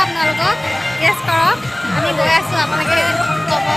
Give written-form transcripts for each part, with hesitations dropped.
আপোনালোকক গেছ কৰক আমি গৈ আছোঁ আপোনালোকে ক'ব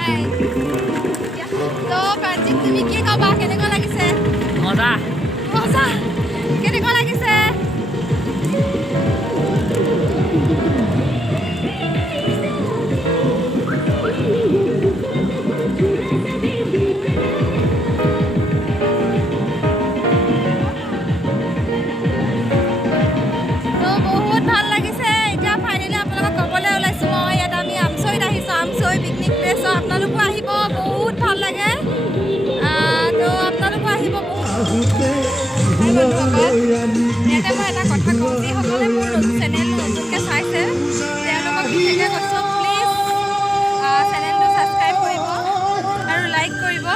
Hai. তো কাৰ্তিক তুমি কি ক'বা কেনেকুৱা লাগিছে মজা মজা কেনেকুৱা লাগিছে আপোনালোকো আহিব বহুত ভাল লাগে তো আপোনালোকো আহিব ইয়াতে মই এটা কথা কওঁ যিসকলে মোৰ চেনেল নতুনকৈ চাইছে তেওঁলোকক বিশেষকৈ কৈছোঁ প্লিজ চেনেলটো ছাবস্ক্ৰাইব কৰিব আৰু লাইক কৰিব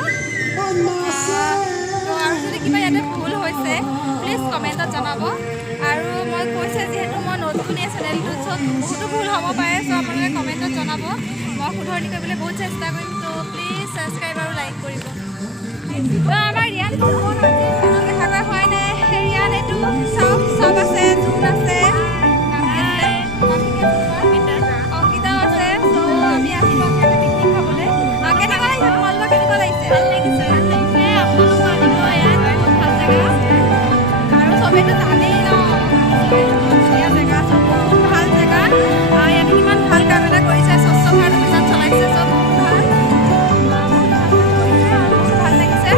তো আৰু যদি কিবা ইয়াতে ভুল হৈছে প্লিজ কমেণ্টত জনাব আৰু মই কৈছে যিহেতু মই নতুন এই চেনেলটোত চব বহুতো ভুল হ'ব পাৰে চ' আপোনালোকে কমেণ্টত জনাব মই শুধৰণি কৰিবলৈ বহুত চেষ্টা কৰিম তো প্লিজ ছাবস্ক্ৰাইব আৰু লাইক কৰিব তো আমাৰ ৰিয়ান দেখা কৰা হয় নে ৰিয়ান এইটো চাওক চব আছে জোন আছে অংকিতাও আছে চ' আমি আহিব পিকনিক খাবলৈ কেনেকুৱা লাগিছে তোমালোকৰ কেনেকুৱা লাগিছে আপোনালোকো আহিব ইয়াত বহুত ভাল জেগা আৰু চবেইতো জানেই ন ধুনীয়া জেগা চব বহুত ভাল জেগা ইয়াতে কিমান ভাল কাম এটা কৰিছে স্বচ্ছ ভাৰত অভিযান চলাইছে চব বহুত ভাল ভাল লাগিছে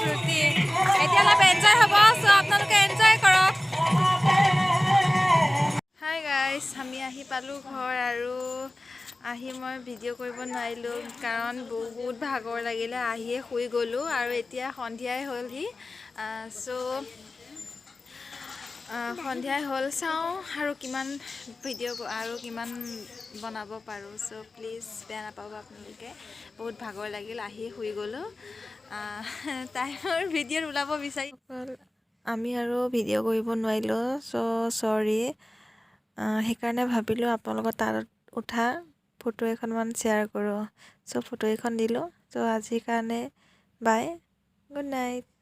ৰুটি এতিয়া অলপ এনজয় হ'ব চ' আপোনালোকে এনজয় কৰক হাই গাইজ আমি আহি পালোঁ ঘৰ আৰু আহি মই ভিডিঅ' কৰিব নোৱাৰিলোঁ কাৰণ বহুত ভাগৰ লাগিলে আহিয়ে শুই গ'লোঁ আৰু এতিয়া সন্ধিয়াই হ'লহি চ' সন্ধিয়াই হ'ল চাওঁ আৰু কিমান ভিডিঅ' আৰু কিমান বনাব পাৰোঁ চ' প্লিজ বেয়া নাপাব আপোনালোকে বহুত ভাগৰ লাগিল আহি শুই গ'লোঁ টাইমৰ ভিডিঅ'ত ওলাব বিচাৰি আমি আৰু ভিডিঅ' কৰিব নোৱাৰিলোঁ চ' চৰি সেইকাৰণে ভাবিলোঁ আপোনালোকৰ তাত উঠা ফটো এখনমান শ্বেয়াৰ কৰোঁ চ' ফটো এখন দিলোঁ চ' আজিৰ কাৰণে বাই গুড নাইট